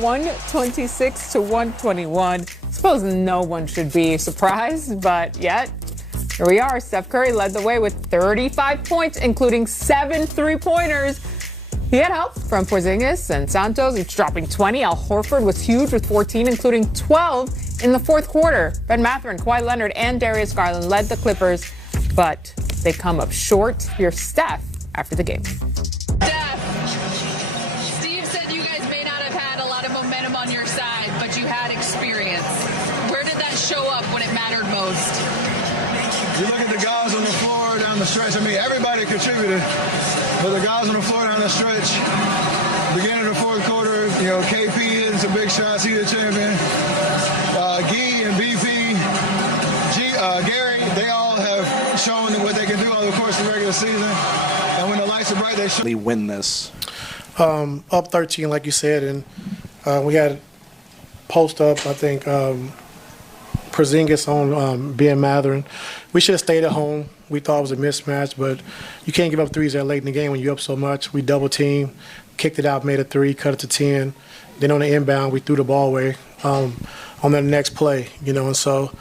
126-121. Suppose no one should be surprised, but yet here we are. Steph Curry led the way with 35 points, including 7 three-pointers. He had help from Porzingis and Santos, each dropping 20. Al Horford was huge with 14, including 12 in the fourth quarter. Ben Mathurin, Kawhi Leonard, and Darius Garland led the Clippers, but they come up short. Here's Steph after the game. Steph, Steve said you guys may not have had a lot of momentum on your side, but you had experience. Where did that show up when it mattered most? You look at the guys on the floor down the stretch. I mean, everybody contributed, but the guys on the floor down the stretch, beginning of the fourth quarter, KP hitting some big shots. He the champion. Gee and BP, Gary, they all have shown what they can do over the course of the regular season. And when the lights are bright, they show. They win this. Up 13, like you said, and we had post up, I think, Porzingis on Ben Mathurin. We should have stayed at home. We thought it was a mismatch, but you can't give up threes that late in the game when you're up so much. We double team, kicked it out, made a three, cut it to 10. Then on the inbound, we threw the ball away on the next play, and so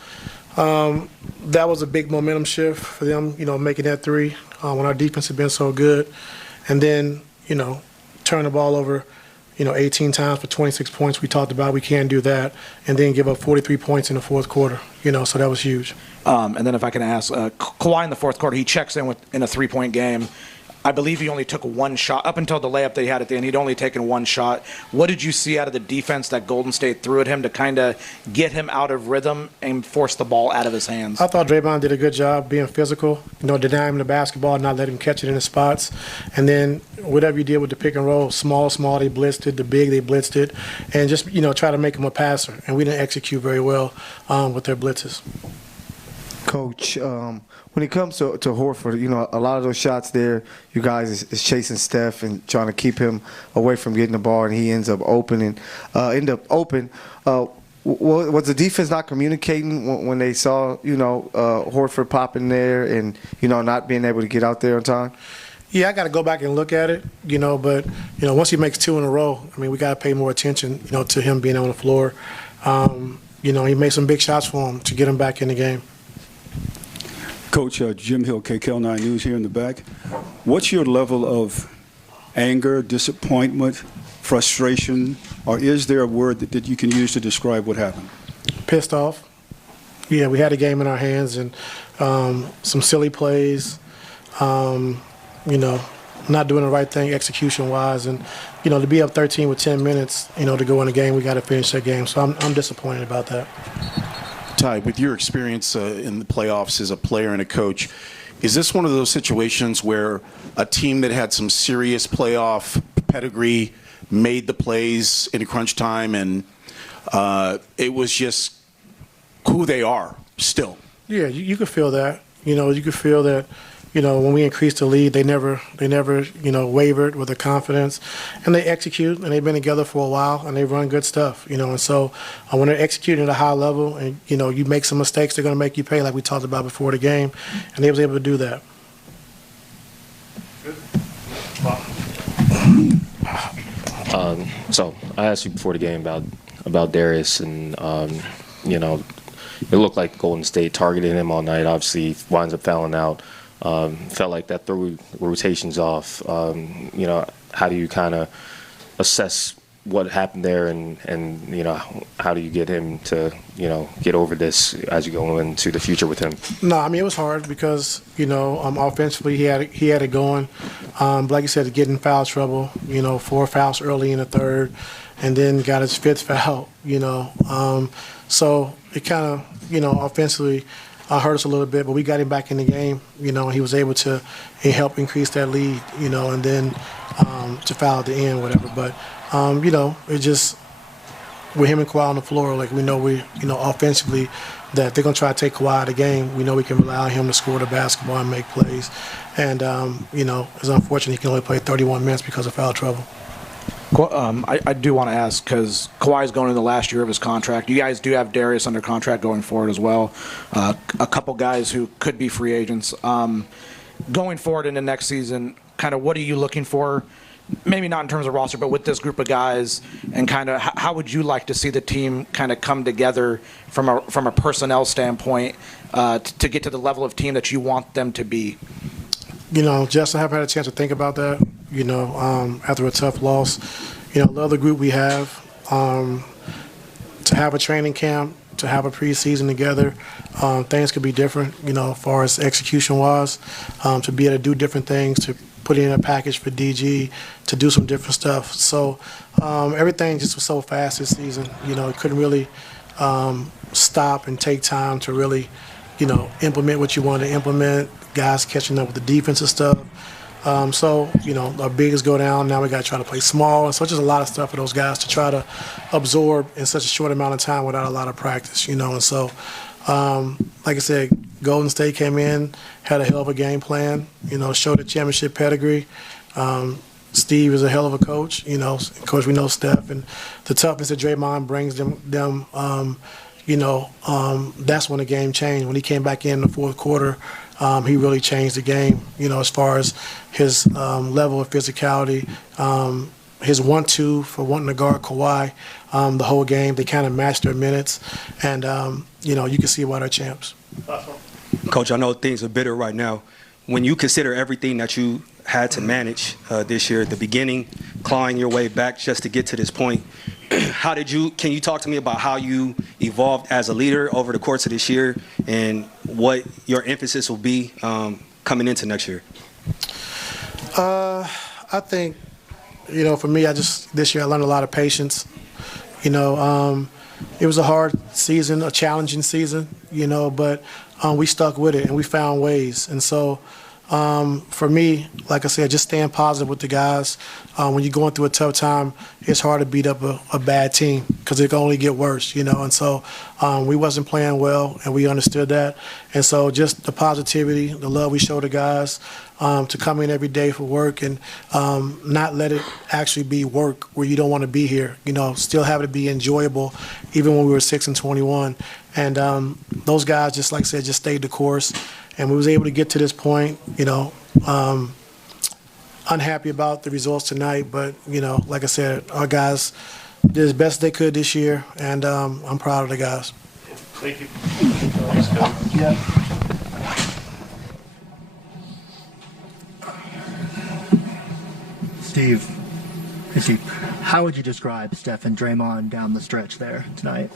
that was a big momentum shift for them, making that three when our defense had been so good. And then, turn the ball over 18 times for 26 points. We talked about we can't do that, and then give up 43 points in the fourth quarter. So that was huge. And then if I can ask, Kawhi in the fourth quarter, he checks in in a three-point game. I believe he only took one shot. Up until the layup that he had at the end, he'd only taken one shot. What did you see out of the defense that Golden State threw at him to kind of get him out of rhythm and force the ball out of his hands? I thought Draymond did a good job being physical, denying him the basketball, not letting him catch it in the spots. And then whatever you did with the pick and roll, small, they blitzed it. The big, they blitzed it. And just, try to make him a passer. And we didn't execute very well with their blitzes. Coach, when it comes to Horford, a lot of those shots there, you guys is chasing Steph and trying to keep him away from getting the ball, and he ends up open. Was the defense not communicating when they saw, Horford popping there and, not being able to get out there on time? Yeah, I got to go back and look at it, but, once he makes 2 in a row, we got to pay more attention, to him being on the floor. He made some big shots for him to get him back in the game. Coach, Jim Hill, KKL9 News here in the back. What's your level of anger, disappointment, frustration, or is there a word that you can use to describe what happened? Pissed off. Yeah, we had a game in our hands and some silly plays, not doing the right thing execution-wise. And, to be up 13 with 10 minutes, to go in the game, we got to finish that game. So I'm disappointed about that. Ty, with your experience in the playoffs as a player and a coach, is this one of those situations where a team that had some serious playoff pedigree made the plays in crunch time and it was just who they are still? Yeah, you could feel that. You could feel that, when we increased the lead, they never, wavered with their confidence. And they execute, and they've been together for a while, and they run good stuff, And so when they're executing at a high level and, you make some mistakes, they're going to make you pay, like we talked about before the game. And they was able to do that. So I asked you before the game about Darius, and, it looked like Golden State targeted him all night. Obviously, winds up fouling out. Felt like that threw rotations off. How do you kind of assess what happened there, and how do you get him to get over this as you go into the future with him? No, it was hard because offensively he had it going. Like you said, getting foul trouble. 4 fouls early in the third, and then got his 5th foul. So it kind of offensively hurt us a little bit, but we got him back in the game. He was able to help increase that lead. And then to foul at the end, whatever. But it just with him and Kawhi on the floor, like we know offensively that they're gonna try to take Kawhi out of the game. We know we can rely on him to score the basketball and make plays. And it's unfortunate he can only play 31 minutes because of foul trouble. I do want to ask, because Kawhi's going into the last year of his contract. You guys do have Darius under contract going forward as well. A couple guys who could be free agents. Going forward into next season, kind of what are you looking for maybe not in terms of roster, but with this group of guys, and kind of how would you like to see the team kind of come together from a personnel standpoint to get to the level of team that you want them to be? Justin, I have had a chance to think about that, after a tough loss. Love the group we have. To have a training camp, to have a preseason together, things could be different, as far as execution-wise, to be able to do different things, to put in a package for DG, to do some different stuff. So everything just was so fast this season. It couldn't really stop and take time to really, implement what you wanted to implement, guys catching up with the defensive stuff. So, our bigs go down. Now we got to try to play small. And so just a lot of stuff for those guys to try to absorb in such a short amount of time without a lot of practice, And so, like I said, Golden State came in, had a hell of a game plan, showed a championship pedigree. Steve is a hell of a coach, Of course, we know Steph. And the toughness that Draymond brings them that's when the game changed. When he came back in the fourth quarter, he really changed the game, as far as his level of physicality, his 1-2 for wanting to guard Kawhi the whole game. They kind of matched their minutes, and, you can see why they're champs. Coach, I know things are bitter right now. When you consider everything that you had to manage this year at the beginning, clawing your way back just to get to this point, can you talk to me about how you evolved as a leader over the course of this year and what your emphasis will be coming into next year? I think, for me, this year I learned a lot of patience. It was a hard season, a challenging season, but we stuck with it and we found ways. And so for me, like I said, just staying positive with the guys. When you're going through a tough time, it's hard to beat up a bad team because it can only get worse, And so we wasn't playing well, and we understood that. And so just the positivity, the love we show the guys, to come in every day for work and not let it actually be work where you don't want to be here. Still have it be enjoyable, even when we were 6-21. And those guys, just like I said, just stayed the course. And we was able to get to this point, unhappy about the results tonight. But, like I said, our guys did as best they could this year, and I'm proud of the guys. Thank you. Thanks, yeah. Steve, how would you describe Steph and Draymond down the stretch there tonight?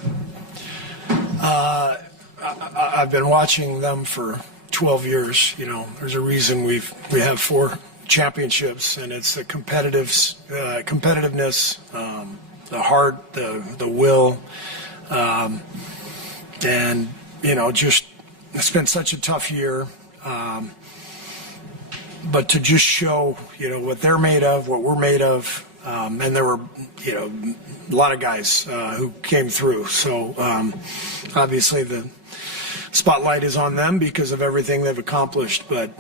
I've been watching them for 12 years. There's a reason we have 4 championships, and it's the competitiveness, the heart, the will, and just it's been such a tough year. But to just show what they're made of, what we're made of, and there were a lot of guys who came through. So obviously the spotlight is on them because of everything they've accomplished. But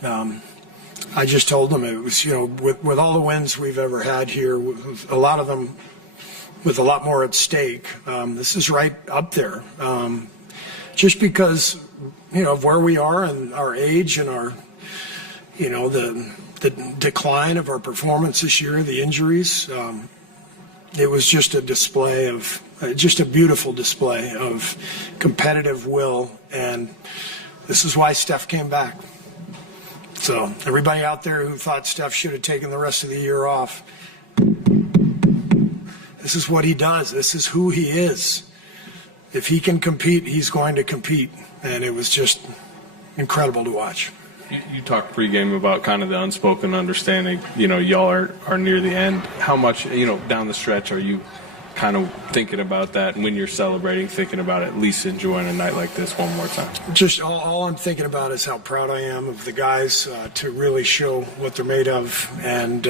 I just told them it was, with all the wins we've ever had here, with a lot of them with a lot more at stake, this is right up there. Just because, of where we are and our age and our, the decline of our performance this year, the injuries, it was just a display of, just a beautiful display of competitive will, and this is why Steph came back. So everybody out there who thought Steph should have taken the rest of the year off, this is what he does. This is who he is. If he can compete, he's going to compete, and it was just incredible to watch. You talked pregame about kind of the unspoken understanding, y'all are near the end. How much, down the stretch are you kind of thinking about that, and when you're celebrating, thinking about at least enjoying a night like this one more time? Just all I'm thinking about is how proud I am of the guys to really show what they're made of, and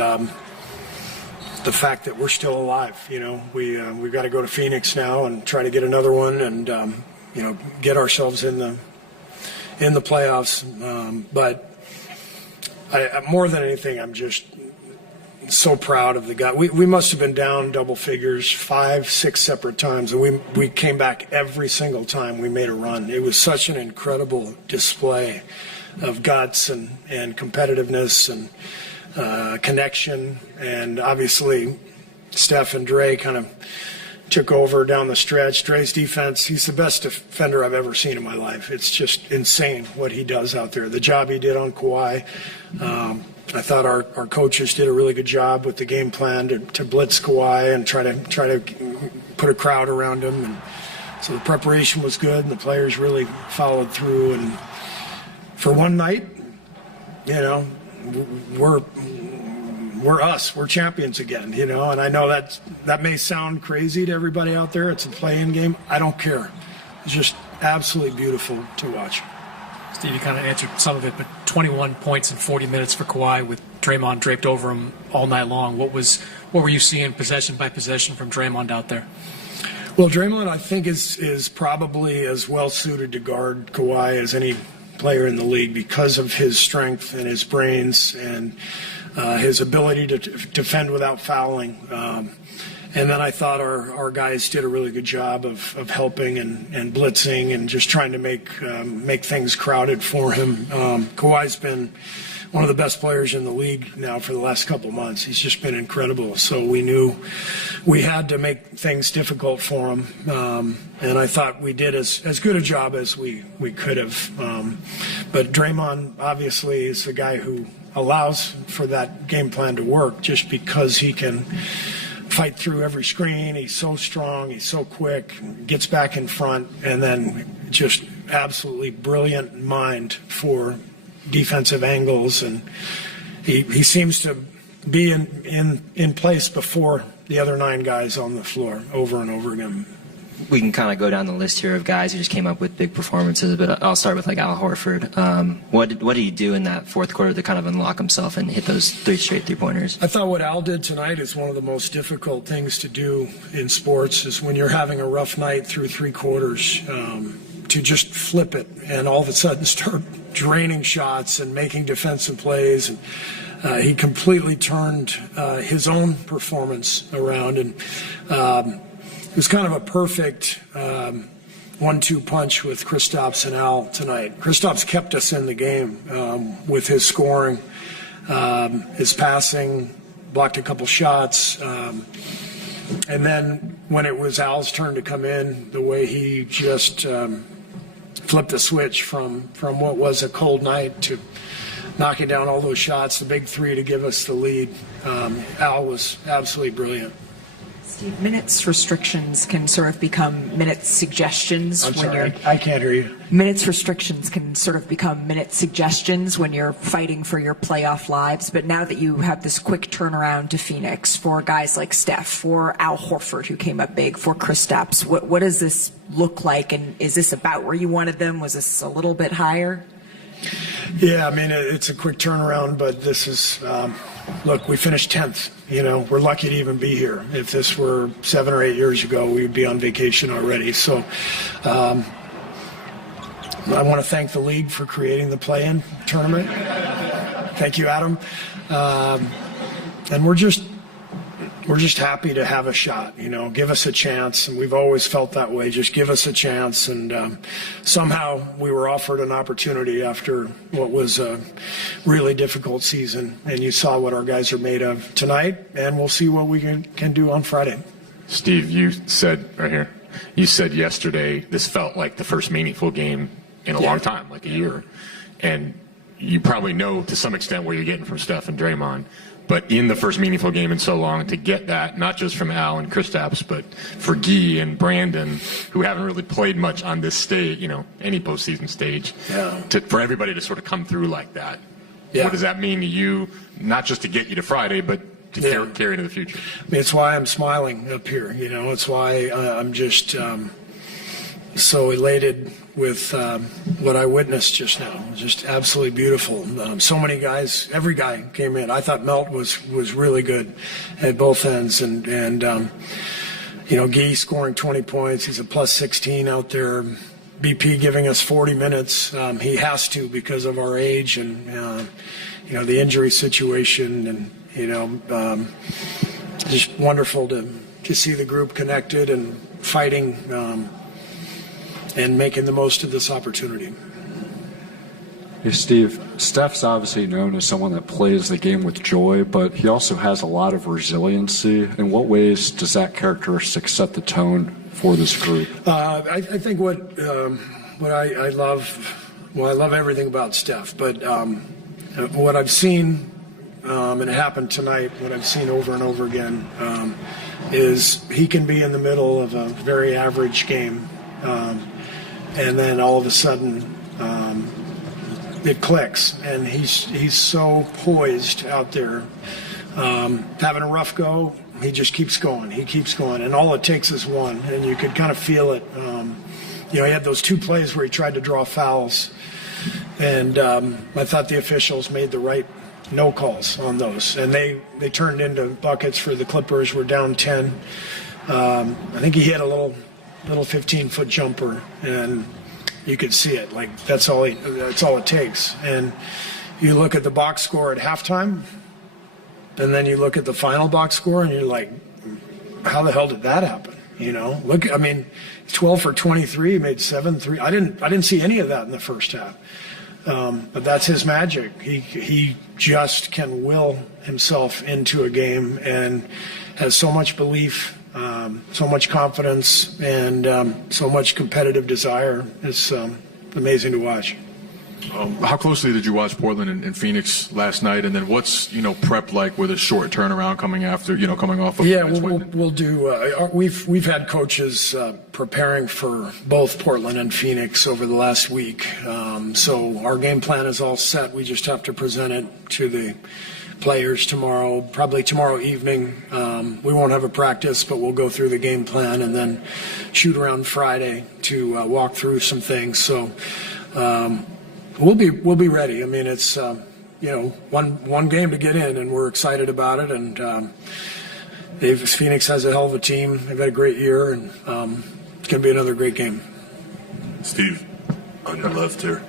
the fact that we're still alive. We've got to go to Phoenix now and try to get another one, and get ourselves in the playoffs. But more than anything, I'm just so proud of the guy. We must have been down double figures 5-6 separate times, and we came back every single time we made a run. It was such an incredible display of guts and competitiveness, and connection, and obviously Steph and Dre kind of took over down the stretch. Dre's defense, he's the best defender I've ever seen in my life. It's just insane what he does out there. The job he did on Kawhi. I thought our coaches did a really good job with the game plan to blitz Kawhi and try to put a crowd around him. And so the preparation was good, and the players really followed through. And for one night, you know, we're us. We're champions again, you know. And I know that may sound crazy to everybody out there. It's a play-in game. I don't care. It's just absolutely beautiful to watch. Steve, you kind of answered some of it, but 21 points in 40 minutes for Kawhi with Draymond draped over him all night long. What were you seeing possession by possession from Draymond out there? Well, Draymond, I think, is probably as well suited to guard Kawhi as any player in the league because of his strength and his brains and his ability to defend without fouling. And then I thought our guys did a really good job of helping and blitzing and just trying to make things crowded for him. Kawhi's been one of the best players in the league now for the last couple months. He's just been incredible. So we knew we had to make things difficult for him. And I thought we did as good a job as we could have. But Draymond obviously is the guy who allows for that game plan to work just because he can fight through every screen. He's so strong, he's so quick, gets back in front, and then just absolutely brilliant mind for defensive angles. And he seems to be in place before the other 9 guys on the floor over and over again. We can kind of go down the list here of guys who just came up with big performances, but I'll start with like Al Horford. What did he do in that fourth quarter to kind of unlock himself and hit those 3 straight 3-pointers? I thought what Al did tonight is one of the most difficult things to do in sports is when you're having a rough night through 3 quarters, to just flip it and all of a sudden start draining shots and making defensive plays. And he completely turned his own performance around, and it was kind of a perfect 1-2 punch with Kristaps and Al tonight. Kristaps kept us in the game with his scoring, his passing, blocked a couple shots. And then when it was Al's turn to come in, the way he just flipped the switch from what was a cold night to knocking down all those shots, the big 3 to give us the lead. Al was absolutely brilliant. Steve, minutes restrictions can sort of become minute suggestions. I'm sorry, I can't hear you. Minutes restrictions can sort of become minute suggestions when you're fighting for your playoff lives. But now that you have this quick turnaround to Phoenix for guys like Steph, for Al Horford, who came up big, for Kristaps, what does this look like? And is this about where you wanted them? Was this a little bit higher? Yeah, I mean, it's a quick turnaround, but this is, look, we finished 10th. You know, we're lucky to even be here. If this were 7 or 8 years ago, we'd be on vacation already. So I want to thank the league for creating the play-in tournament. Thank you, Adam. And we're just happy to have a shot, you know, give us a chance. And we've always felt that way. Just give us a chance. And somehow we were offered an opportunity after what was a really difficult season. And you saw what our guys are made of tonight. And we'll see what we can do on Friday. Steve, you said right here, you said yesterday this felt like the first meaningful game in a long time, like a year. And you probably know to some extent where you're getting from Steph and Draymond. But in the first meaningful game in so long, to get that, not just from Al and Kristaps, but for Guy and Brandon, who haven't really played much on this stage, you know, any postseason stage, for everybody to sort of come through like that. Yeah. What does that mean to you, not just to get you to Friday, but to carry into the future? I mean, it's why I'm smiling up here, you know. It's why I'm just so elated with what I witnessed just now. It was just absolutely beautiful. So many guys, every guy came in. I thought Melt was really good at both ends. And you know, Guy scoring 20 points. He's a plus 16 out there. BP giving us 40 minutes. He has to because of our age and, you know, the injury situation. And, you know, just wonderful to see the group connected and fighting and making the most of this opportunity. Hey, Steve, Steph's obviously known as someone that plays the game with joy, but he also has a lot of resiliency. In what ways does that characteristic set the tone for this group? I think what I love, well, I love everything about Steph, but what I've seen, and it happened tonight, what I've seen over and over again, is he can be in the middle of a very average game, and then all of a sudden, it clicks, and he's so poised out there, having a rough go. He just keeps going. He keeps going, and all it takes is one, and you could kind of feel it. He had those 2 plays where he tried to draw fouls, and I thought the officials made the right no calls on those, and they turned into buckets for the Clippers. We're down 10. I think he hit a little 15-foot jumper, and you could see it. Like that's all it takes. And you look at the box score at halftime, and then you look at the final box score, and you're like, how the hell did that happen? Look, I mean, 12 for 23, made 7 3. I didn't see any of that in the first half. But that's his magic. He just can will himself into a game and has so much belief, so much confidence, and so much competitive desire. It's amazing to watch. How closely did you watch Portland and Phoenix last night? And then what's prep like with a short turnaround coming off of? Yeah, we'll do. We've had coaches preparing for both Portland and Phoenix over the last week. So our game plan is all set. We just have to present it to the players tomorrow, probably tomorrow evening. We won't have a practice, but we'll go through the game plan and then shoot around Friday to walk through some things. So. We'll be ready. I mean, it's one game to get in, and we're excited about it. And Phoenix has a hell of a team. They've had a great year, and it's going to be another great game. Steve, on your left here,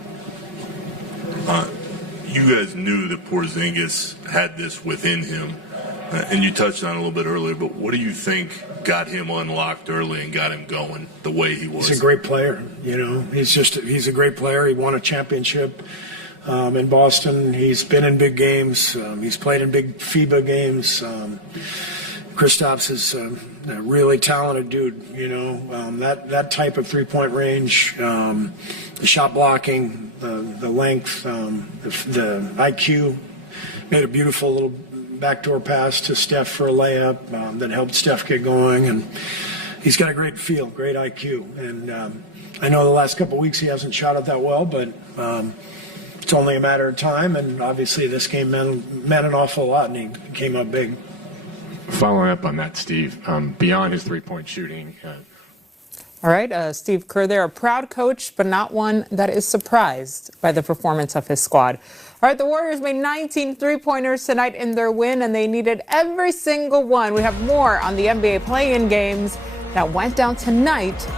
you guys knew that Porzingis had this within him, and you touched on it a little bit earlier. But what do you think got him unlocked early and got him going the way he was? He's a great player. He's a great player. He won a championship in Boston. He's been in big games. He's played in big FIBA games. Kristaps is a really talented dude. That type of 3-point range, the shot blocking, the length, the IQ. Made a beautiful little backdoor pass to Steph for a layup that helped Steph get going, and he's got a great feel, great IQ. And I know the last couple of weeks he hasn't shot it that well, but it's only a matter of time. And obviously this game meant an awful lot, and he came up big. Following up on that, Steve, beyond his 3-point shooting. All right, Steve Kerr there, a proud coach, but not one that is surprised by the performance of his squad. All right, the Warriors made 19 3-pointers tonight in their win, and they needed every single one. We have more on the NBA play-in games that went down tonight